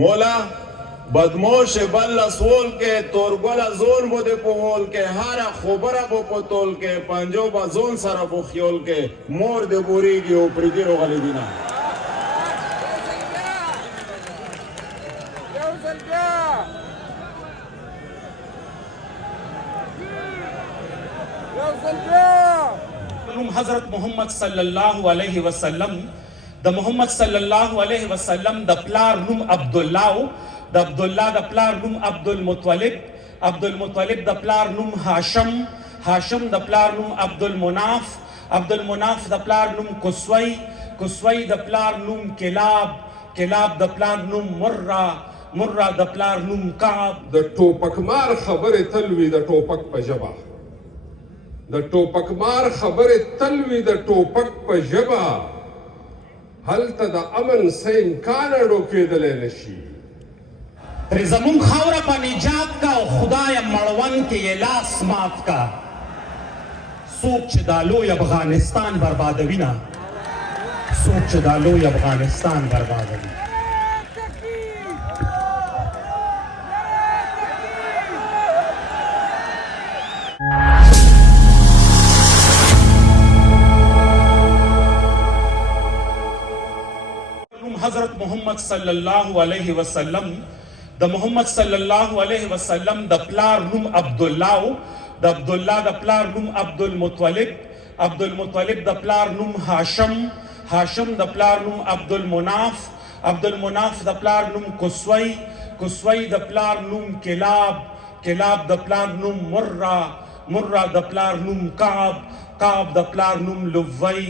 مولا بدموش بل سول کے تورگل زون بودے پول کے ہر خبر بو پتول کے پنجو با زون سر بو خیول کے مور دے بوری گی اوپری دی رو غلی دینا حضرت محمد صلی اللہ علیہ وسلم د محمد صلی اللہ علیہ وسلم د پلار نوم عبدالله د عبدالله د پلار نوم عبدالمطلب عبدالمطلب د پلار نوم هاشم هاشم د پلار نوم عبدالمناف عبدالمناف د پلار نوم کسوی کسوی د پلار نوم کلاب کلاب د پلار نوم مرہ مرہ د پلار نوم کعب د ټوپکمار خبره تلوي د ټوپک په ژبه د ټوپکمار خبره تلوي د ټوپک په ژبه هلته د امن څه امکان ډوکېدلی نشي ترې زمونږ خاوره په نجات کا او خدایه مړوند کې یې لاس مات کا څوک چې دا لوی افغانستان بربادوي نه څوک چې دا لوی افغانستان بربادوي حضرت محمد صلی اللہ علیہ وسلم د محمد صلی اللہ علیہ وسلم د پلار نوم عبدالله د عبدالله د پلار نوم عبدالمطلب عبدالمطلب د پلار نوم هاشم هاشم د پلار نوم عبدالمناف عبدالمناف د پلار نوم کسوی کسوی د پلار نوم کلاب کلاب د پلار نوم مرہ مرہ د پلار نوم کعب کعب د پلار نوم لوی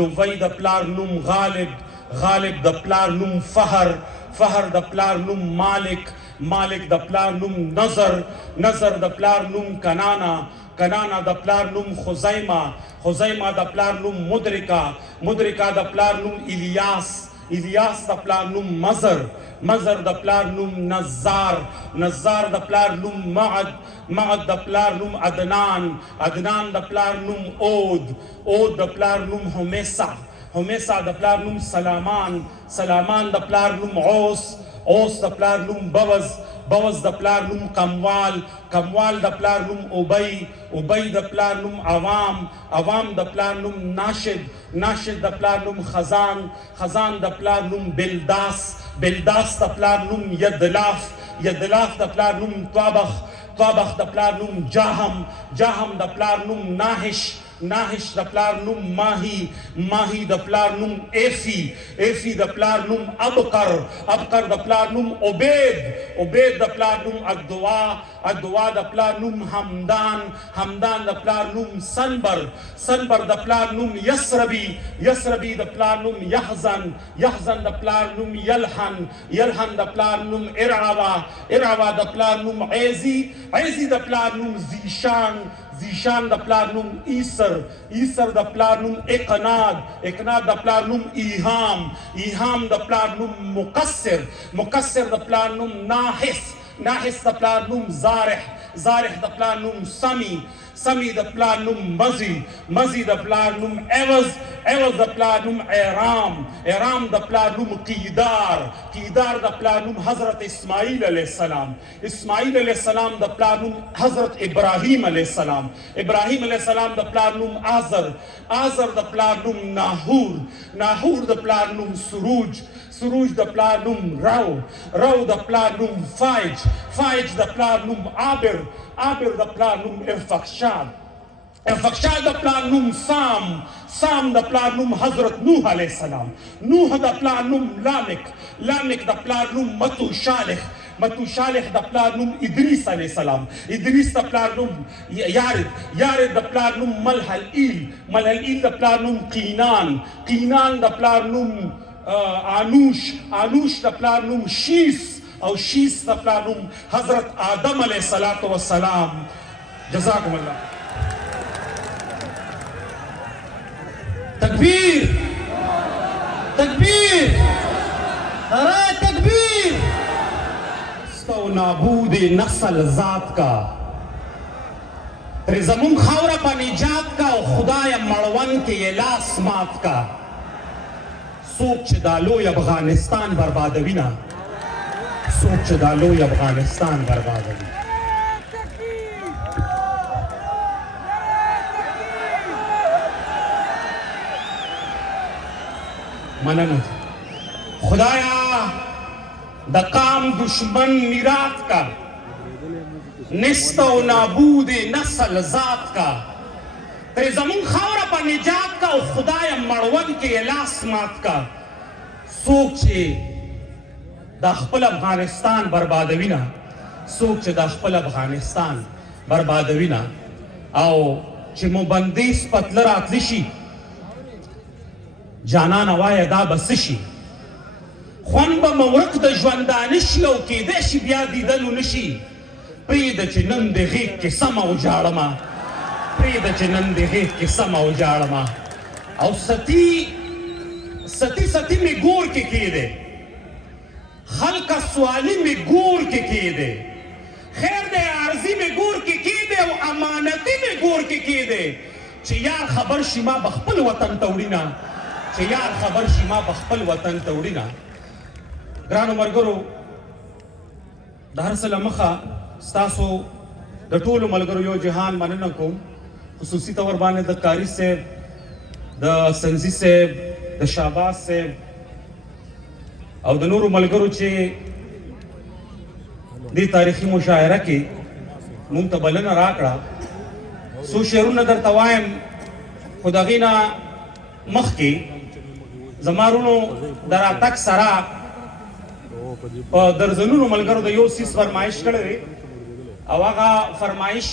لوی د پلار نوم غالب غالب د پلار نوم فهر فهر د پلار نوم مالک مالک د پلار نوم نظر نظر د پلار نوم کنانا کنانا د پلار نوم خزیمه خزیمه د پلار نوم مدرکا مدرکا د پلار نوم الیاس الیاس د پلار نوم مزر مزر د پلار نوم نزار نزار د پلار نوم معد معد د پلار نوم عدنان عدنان د پلار نوم اود اود د پلار نوم حمیسه حمیسه د پلار نوم سلامان سلامان د پلار نوم عوس عوس د پلار نوم بوز بوز د پلار نوم قموال قموال د پلار نوم ابی ابی د پلار نوم عوام عوام د پلار نوم ناشد ناشد د پلار نوم خزان خزان د پلار نوم بلداس بلداس د پلار نوم یدلاف یدلاف د پلار نوم طابخ طابخ د پلار نوم جاهم جاهم د پلار نوم ناهش ناهش د پلار نوم ماهی ماهی د پلار نوم ایفی ایفی د پلار نوم ابقر ابقر د پلار نوم عبید عبید د پلار نوم الدعا الدعا د پلار نوم حمدان حمدان د پلار نوم سنبر سنبر د پلار نوم یسربی یسربی د پلار نوم یحزن یحزن د پلار نوم یلحن یلحن د پلار نوم ارعوا ارعوا د پلار نوم عیزی عیزی د پلار نوم زیشان زیشان د پلار نوم ایسر ایسر د پلار نوم اقناد اقناد د پلار نوم ایهام ایهام د پلار نوم مقصر مقصر د پلار نوم ناحس ناحس د پلار نوم زارح زارح د پلار نوم سمی سمی د پلار نوم مزی مزی د پلار نوم عوض عوض د پلار نوم ایرام ایرام د پلار نوم قیدار قیدار د پلار نوم حضرت اسماعیل علیہ السلام اسماعیل علیہ السلام د پلار نوم حضرت ابراہیم علیہ السلام ابراہیم علیہ السلام د پلار نوم آزر آزر د پلار نوم ناہور ناہور د پلار نوم سروج سروج د پلار نوم رو رو د پلار نوم فائج فائج د پلار نوم عابر عابر د پلار نوم ارفخشاد ارفخشاد د پلار نوم سام سام د پلار نوم حضرت نوح علیہ السلام نوح د پلار نوم لامک لامک د پلار نوم متو شالخ متو شالخ د پلار نوم ادریس علیہ السلام ادریس د پلار نوم یارد یارد د پلار نوم ملحلئیل ملحلئیل د پلار نوم قینان قینان د پلار نوم آنوش آنوش د پلار نوم شیس او شیس د پلار نوم حضرت آدم علیہ السلام جزاکم اللہ تکبیر تکبیر نعرہ تکبیر ستو نابود نسل ذات کا ترې زمونږ خاوره په نجات کا او خدایه مړوند کې یې لاس مات کا څوک چې دا لوی افغانستان بربادوي نه څوک چې دا لوی افغانستان بربادوي. مننه خدایا د قام دشمن میرات کا نست و نابود نسل ذات کا ته زمون خاوره په نجات کا او خدایا مړون کې لاس مات کا. څوک چې د خپل افغانستان بربادوي نه څوک چې د خپل افغانستان بربادوي نه او چې مبندیس پتله راتلی شي جانانه وایه دا به څه شي خوند به مورک د ژوندانه شي او کیدای شي بیا دیدنو نه شي. پرېږده چې نن د غېږ کې سمه وژاړمه پرېږده چې نن د غېږ کې سمه وژاړمه او ستی مې ګور کې کېدی خلقه سوالي مې ګور کې کېدی خیر دی عرضي مې ګور کې کېدی او امانتي مې ګور کې کېدی چې یار خبر شي ما به خپل وطن ته وړینه چې یار خبر شي ما به خپل وطن ته وړینه. ګرانو ملګرو د هر څه له مخه ستاسو د ټولو ملګرو یو جهان مننه کوم خصوصي طور باندې د قاري صاحب د سنځي صاحب د شهباز صاحب او د نورو ملګرو چې دې تاریخي مشاعره کې مونږ ته بلنه راکړه. څو شعرونه درته وایم خو د هغې نه مخکې زما وروڼو د راتګ سره په درځنونو ملګرو د یو څیز فرمایش کړی دی او هغه فرمایش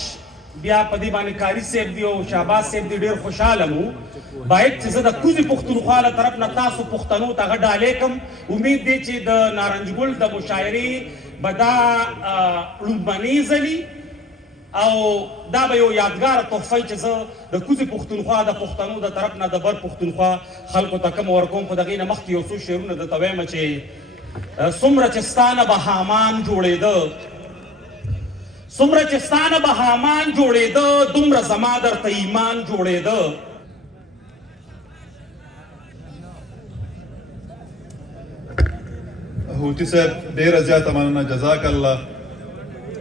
بیا په دې باندې قاري صاحب دی او شهباز صاحب دی ډېر خوشحاله مو. باید چې زه د کوزې پښتونخوا له طرف نه تاسو پښتنو ته هغه ډالۍ کړم. امید دی چې د نارنج ګل د مشاعرې به دا لومړنۍ ځلي او دا به یو یادګاره تحفه چې زه د کوزې پښتونخوا د پښتنو د طرف نه د بر پښتونخوا خلکو ته کوم ورکوم. خو د هغې نه مخکې یو څو شعرونه درته وایم چې څومره چې ستا نه به حامان جوړېده څومره چې ستا نه به حامان جوړېده دومره زما درته ایمان جوړېده. هوتي صاحب ډېره زیاته مننه جزاک الله.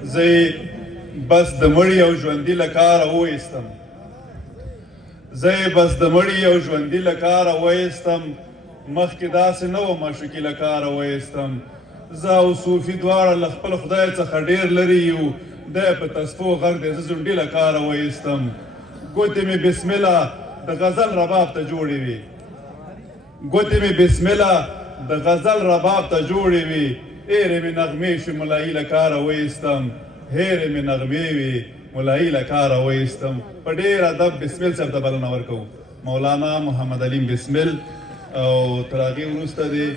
زه بس د مړي او ژوندي له کاره وایستم مخکې داسې نه وم عاشقي له کاره وایستم. زه او صوفي دواړه له خپل خدای څخه ډېر لرې یو دی په تصفو غږ دی زه ځونډي له کاره وایستم. ګوتې مې بسمله د غزل رباب ته جوړې وي هېرې مې نغمې شوې ملایي له کاره وایستم. په ډېر ادب بسمل صاحب ته بلنه ورکوو. مولانا محمد علیم بسمل او تر هغې وروسته دی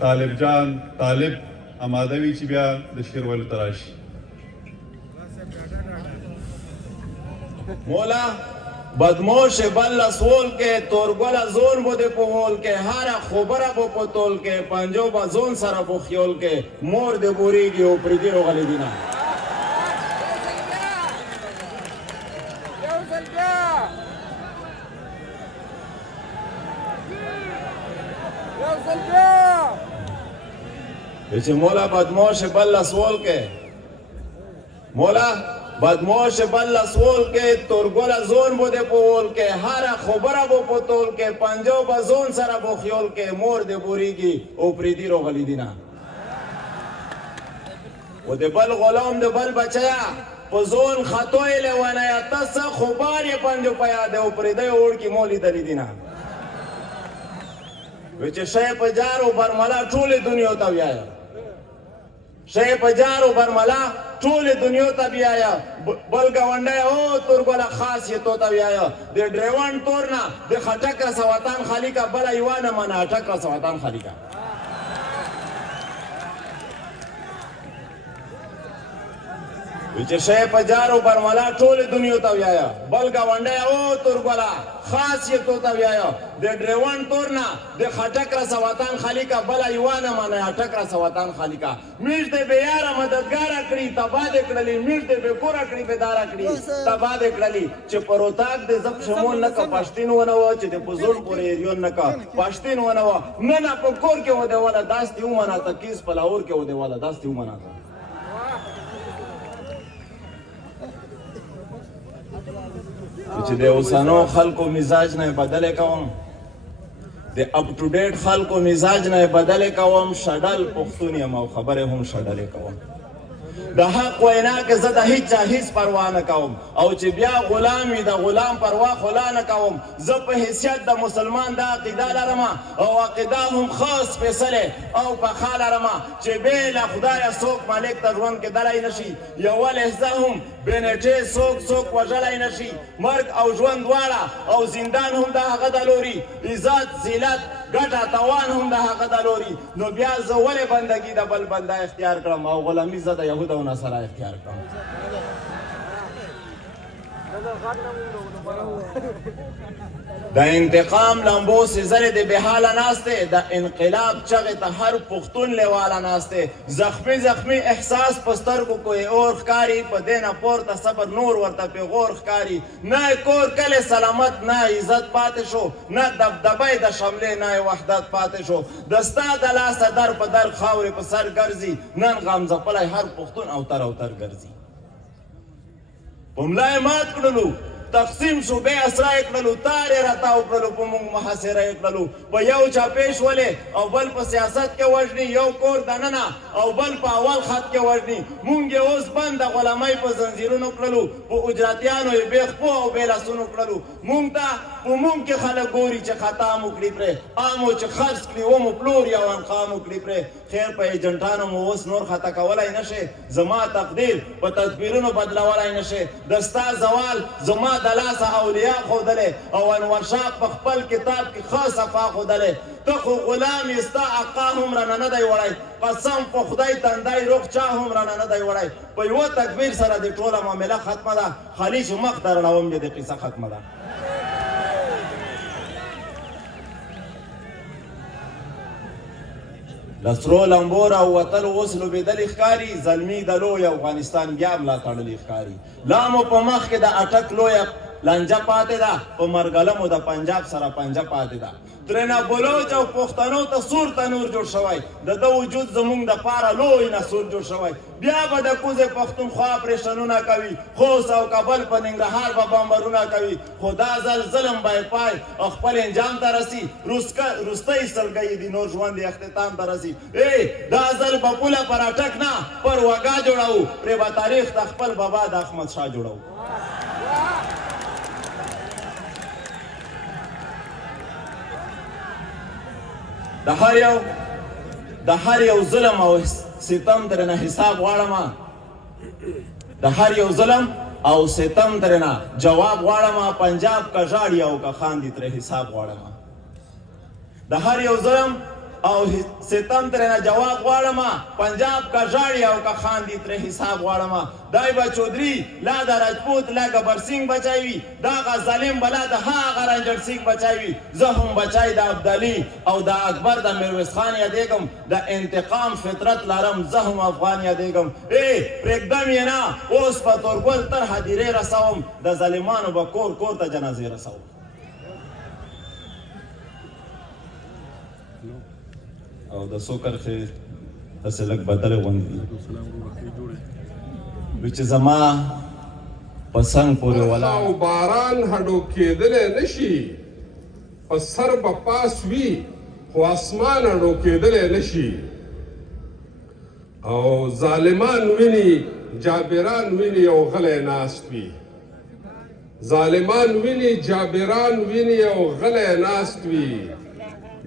طالب جان طالب اماده وي چې بیا د شعر ویلو ته راشي. مولا بدموش بل سول کے تورگل زون بوده پول کے ہر خبر بو پتول کے پنجو با زون سر بو خیول کے مور دے بوری گی او پریدی رو غلی دینا. مولا بدموش بل سول کے تورگل زون بوده پول کے ہر خبر بو پتول کے پنجو با زون سر بو خیول کے مور دے بوری گی او پریدی رو غلی دینا. و دے بل غلام دے بل بچیا پزون خطوئی لے ونیا تس خبار یہ پنجو پیا دے او پریدی اوڑ کی مولی دلی دینا. وچے شای پجارو برملا ٹھولی دنیا تا بیایا شای پجارو برملا ټول دنیا ته بیایا بل ګاونډی او تورګله خاص یې تو ته بیایا د ډریوان تور نه د خټک رسه وطن خالي کا بله یوه نه منه اټک رسه وطن خالي کا. چې شی په جارو برملا ټولې دنیا ته ویایا بل ګاونډی او تورګله خاص یې تو ته ویایا د ډریون تور نه د خټک رسه وطن خالي کا بله یوه نه منه اټک رسه وطن خالي کا میش دې بې یاره مددګاره کړي تباه دې کړلي میش دې بې کوره کړي بېداره کړي تباه دې کړلي چې پر اتاق دې زب شمول نه که پښتین ونه وه چې د په زوړ پورې ایریون نه که پښتین ونه وه نه نه په کور کې و دې والا داس دې ومناته کیس په لاهور کې و دې والا داس دې ومناته چې د اوسانو خلکو مزاج نه بدل کوم د اپ ټو ډیټ خلکو مزاج نه بدل کوم شډل پښتون یم او خبره هم شډل کوم د حق وینا کې زه د هیڅ چا هیڅ پروا نه کوم او چې بیا غلام وي د غلام پروا خلا نه کوم زه په حیثیت د مسلمان دا عقیده لرم او عقیده هم خاص فیصله او پخه لرم چې بې له خدایه څوک مالک ته ژوند کېدلی نه شي یوه لحظه هم بېنټې څوک وژلی نه شي مرګ او ژوند دواړه او زندان هم د هغه د لوري عزت ذلت ګټه توان هم د هغه د لوري نو بیا زه ولې بندګي د بل بنده اختیار کړم او غلامي زه د یهود او نصارا اختیار کړم د انتقام لمبو سیزلې د بحاله ناسته د انقلاب چغې ته هر پښتون لیواله ناسته زخمی احساس په سترګو کوی اور ښکاري په دې نه پورته صبر نور ورته پیغور ښکاري نه کور کلی سلامت نه عزت پاتې شو نه دبدبی د شملې نه وحدت پاتې شو د ستا د لاسه در په در خاورې په سر ګرځي نن غم ځپلی هر پښتون اوتر ګرځي په ملا یې مات کړلو تقسیم شو بې اسرا یې کړلو تار یې راتاو کړلو په موږ محاصره یې کړلو په یو چاپېش ولې او بل په سیاست کې وژني یو کور دننه او بل په اول خط کې وژني موږ یې اوس بند د غلامۍ په زنځیرونو کړلو په اجراتیانو یې بې خپو او بې لاسونو کړلو موږ ته په موږ کې خلک ګوري چې خطا مو کړي پرې عامو چې خرڅ کړي ومو پلور یا انقام مو کړي پرې خیر په ایجنټانو مو اوس نور خطا کولی نه شي زما تقدیر په تدبیرونو بدلولی نه شي د ستا زوال زما د لاسه اولیاء ښودلی او انور شاه په خپل کتاب کې ښه صفا ښودلی ته خو غلام یې ستا عقا هم رانه نه دی وړی قسم په خدای تندی روغ چا هم رانه نه دی وړی په یوه تکبیر سره د ټوله معامله ختمه ده خالي چې مخ ته رڼوم بیا د قصه ختمه ده له سرو لمبو راووتل اوس لوبېدلې ښکاري زلمي د لوی افغانستان بیا ملا تړلې ښکاري لا مو په مخ کې د اټک لویه لانجه پاتې ده په مرګلمو د پنجاب سره پنجه پاتې ده ترېنه بلوچ او پښتنو ته سور تنور جوړ شوی د ده وجود زموږ دپاره لوی نسور جوړ شوی بیا به د کوزې پښتونخوا اپریشنونه کوي خوست او کابل په ننګرهار به بمبرونه کوي خو دا ځل ظلم به یې پای او خپل انجام ته رسي روستی سلګۍ دي نور ژوند یې اختتام ته رسي دا ځل به پوله پر اټک نه پر وګا جوړوو پرې به تاریخ د خپل بابا د احمد شاه جوړوو د هر یو ظلم او ستم ترېنه حساب غواړم د هر یو ظلم او ستم ترېنه جواب غواړم پنجاب که ژاړي او که خاندي ترې حساب غواړم د هر یو ظلم او ستم ترېنه جواب غواړم پنجاب که ژاړي او که خاندي ترې حساب غواړم دای به چودري لا د راجپوت لا ګبر سینګ بچی وي دغه ظالم به لا د هغه رنجر سینګ بچی وي زه هم بچی د ابدالي او د اکبر د میرویس خان یادېږم د انتقام فطرت لرم زه هم افغان یادېږم پرېږدم یې نه اوس په تورګل تر هدیرې رسوم د ظالمانو به کور کور ته جنازې رسوم او د څو کرښې داسې لږ بدلې غوندې دي چې زما په څنګ پورې ولاړ او باران هډو کېدلی نه شي په سر به پاس وي خو اسمان هډو کېدلی نه شي او ظالمان ویني جابران ویني او غلی ناست وي ظالمان ویني جابران ویني او غلی ناست وي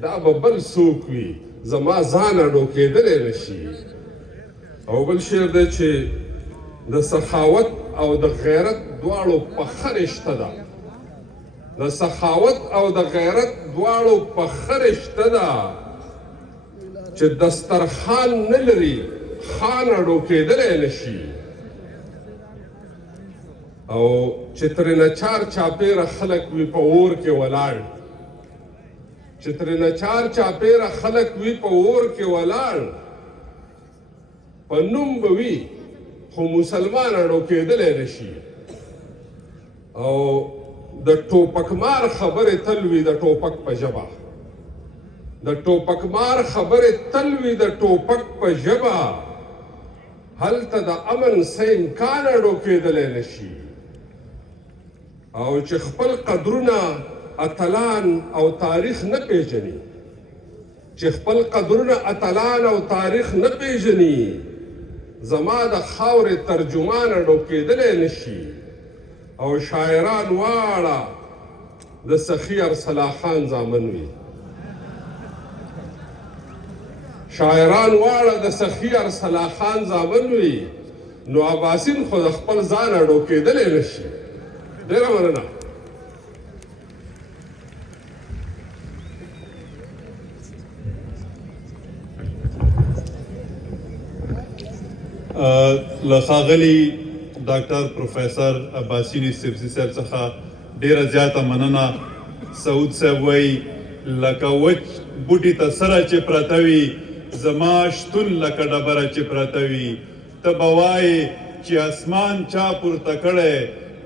دا به بل څوک وي زما ځان اډو کېدلی نه شي او بل شعر دی چې د سخاوت او د غیرت دواړو پخه رشته ده د سخاوت او د غیرت دواړو پخه رشته ده چې دسترخوان نه لري خان اډو کېدلی نه شي او چې ترېنه چار چاپېره خلک وي په اور کې ولاړ چې ترېنه چار چاپېره خلک وي په اور کې ولاړ په نوم به وي خو مسلمان اړوکېدلی نه شي او د ټوپکمار خبرې تل وي د ټوپک په ژبه د ټوپکمار خبرې تل وي د ټوپک په ژبه هلته د امن څه امکان اړوکېدلی نه شي او چې خپل قدرونه اتلان او تاریخ نه پیژني چې خپل قدرونه اتلان او تاریخ نه پیژني زما د خاورې ترجمان اړوکېدلی نه شي او شاعران واړه د سخي ارسلا خان زامن وي شاعران واړه د سخي ارسلا خان زامن وي نو عباسین خو د خپل ځان اړوکېدلی نه شي ډېره مننه له ښاغلي ډاکټر پروفیسر عباسین سبزي صاحب څخه ډېره زیاته مننه سعود صاحب وایي لکه وچ بوټي ته سره چې پرته وي زما شتون لکه ډبره چې پرته وي ته به وایې چې اسمان چا پورته کړی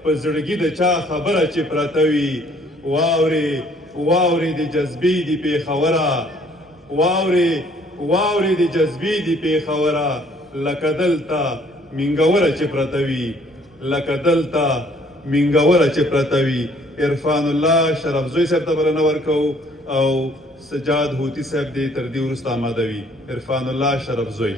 په زړګي د چا خبره چې پرته وي واورې واورې د جذبې دي پېښوره واورې د جذبې دي پېښوره لکه دلته منګوره چې پرته وي لکه دلته منګوره چې پرته وي عرفان الله شرف زوی صاحب ته بلنه ورکوو او سجاد هوتي صاحب دې تر دې وروسته آماده وي عرفان الله شرف زوی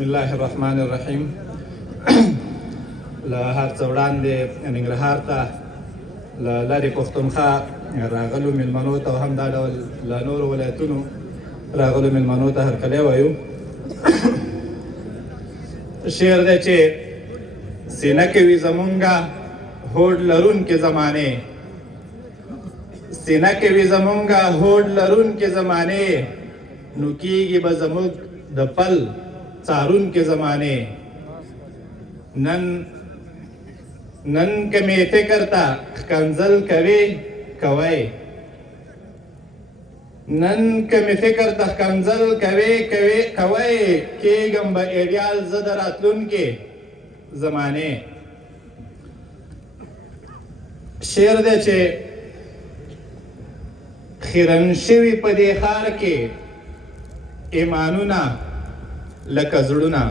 بسم الله الرحمن الرحیم له هر څه وړاندې ننګرهار ته له لرې پښتونخوا راغلو مېلمنو ته او هم دا ډول له نورو ولایتونو راغلو مېلمنو ته هرکلی وایو شعر دی چې سینه کې وي زمونږه هوډ لرونکې زمانې سینه کې وي زمونږه هوډ لرونکې زمانې نو کېږي به زموږ د پل څارون کې زمانه نن کمی فکر تا کنزل کوي نن کمی فکر تا کنزل کوي کېږم به ایډیال زه د راتلونکي زمانه شعر دی چې خیرن شوي په دې ښار کې ایمانونه لکه زړونه